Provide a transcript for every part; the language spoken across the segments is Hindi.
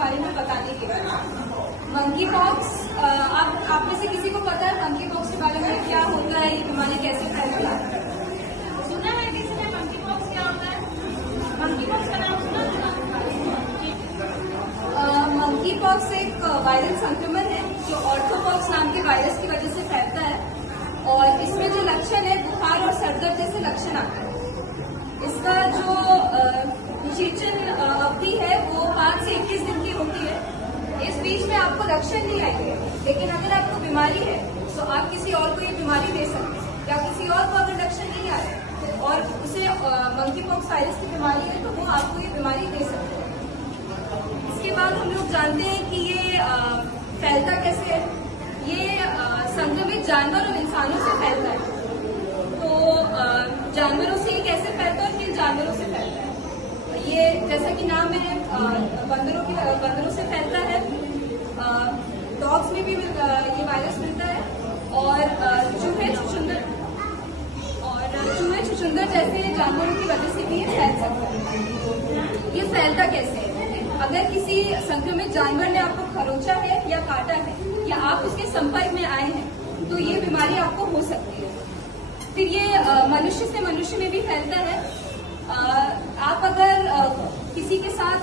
बारे में बताने के लिए। मंकी पॉक्स, आप में से किसी को पता है मंकी पॉक्स के बारे में क्या होता है, ये बीमारी कैसे फैलती है? सुना है किसी ने मंकी पॉक्स क्या होता है? मंकी पॉक्स का नाम सुना है? मंकी पॉक्स एक वायरल संक्रमण है जो ऑर्थोपॉक्स नाम के वायरस की वजह से फैलता है और इसमें जो लक्षण है बुखार और सरदर्द जैसे लक्षण आते हैं। इसका जो निषेचन अवधि है वो 5 से 21 दिन की होती है। इस बीच में आपको लक्षण नहीं आएंगे, लेकिन अगर आपको बीमारी है तो आप किसी और को ये बीमारी दे सकते हैं, या किसी और को अगर लक्षण नहीं आ रहे और उसे मंकी पॉक्स वायरस की बीमारी है तो वो आपको ये बीमारी दे सकते हैं। इसके बाद हम लोग जानते हैं कि ये फैलता कैसे है। ये संक्रमित जानवर और इंसानों से फैलता है। तो जानवरों से ये कैसे फैलता है और किन जानवरों से फैलता है? ये जैसा कि नाम है बंदरों से फैलता है। डॉग्स में भी ये वायरस मिलता है और चूहे छुछुंदर जैसे जानवरों की वजह से भी ये फैल सकता है। ये फैलता कैसे है? अगर किसी संक्रमित जानवर ने आपको खरोंचा है या काटा है या आप उसके संपर्क में आए हैं तो ये बीमारी आपको हो सकती है। फिर ये मनुष्य से मनुष्य में भी फैलता है। आप अगर किसी के साथ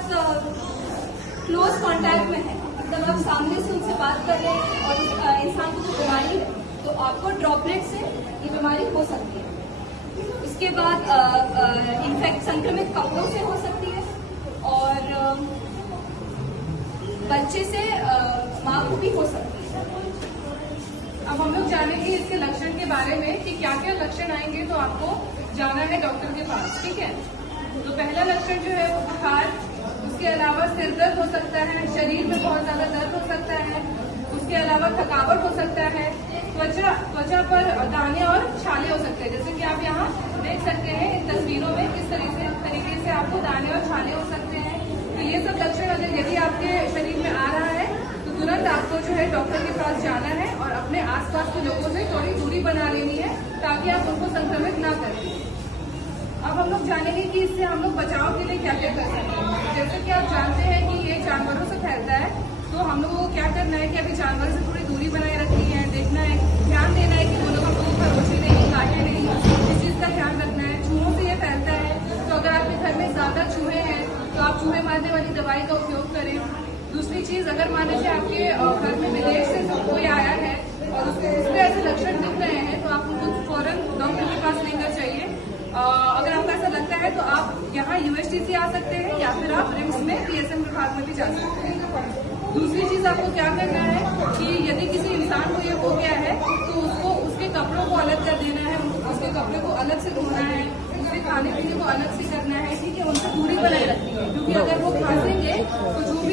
क्लोज कांटेक्ट में है, मतलब आप सामने से उनसे बात कर रहे हैं और उस इंसान को जो बीमारी है तो आपको ड्रॉपलेट से ये बीमारी हो सकती है। उसके बाद संक्रमित कपड़ों से हो सकती है और बच्चे से माँ को भी हो सकती है। अब हम लोग जानेंगे इसके लक्षण के बारे में कि क्या क्या लक्षण आएंगे, तो आपको जाना है डॉक्टर के पास, ठीक है। तो पहला लक्षण जो है वो बुखार, उसके अलावा सिर दर्द हो सकता है, शरीर में बहुत ज्यादा दर्द हो सकता है, उसके अलावा थकावट हो सकता है, त्वचा पर दाने और छाले हो सकते हैं। जैसे कि आप यहाँ देख सकते हैं इन तस्वीरों में किस तरीके से आपको दाने और छाले हो सकते हैं। तो ये सब लक्षण अगर यदि आपके शरीर में आ रहा है तो तुरंत आपको जो है डॉक्टर के पास जाना है और अपने आसपास के लोगों से थोड़ी दूरी बना लेनी है ताकि आप उनको संक्रमित ना करें। अब हम लोग जानेंगे कि इससे हम लोग बचाव के लिए क्या क्या कर सकते हैं। जैसे कि आप जानते हैं कि ये जानवरों से फैलता है, तो हम लोगों को क्या करना है कि अभी जानवर से थोड़ी दूरी बनाए रखनी है, देखना है, ध्यान देना है कि वो लोग हमको खरोचे नहीं, काटे नहीं, इस चीज का ध्यान रखना है। चूहों से ये फैलता है, तो अगर आपके घर में ज्यादा चूहे हैं तो आप चूहे मारने वाली दवाई का उपयोग करें। दूसरी चीज, अगर मान लीजिए आपके घर में विदेश से कोई आया है और उसमें ऐसे लक्षण दिख रहे हैं तो आप उनको फौरन डॉक्टर के पास लेकर चाहिए। अगर आपको ऐसा लगता है तो आप यहाँ यूएसटीसी आ सकते हैं या फिर आप रिम्स में पीएसएम विभाग में भी जा सकते हैं। दूसरी चीज आपको क्या करना है कि यदि किसी इंसान को ये हो गया है तो उसको उसके कपड़ों को अलग कर देना है, उसके कपड़े को अलग से धोना है, उसके खाने पीने को अलग से करना है, ठीक है। उनसे दूरी बनाए रखनी है, क्योंकि अगर वो खांसेंगे तो जो भी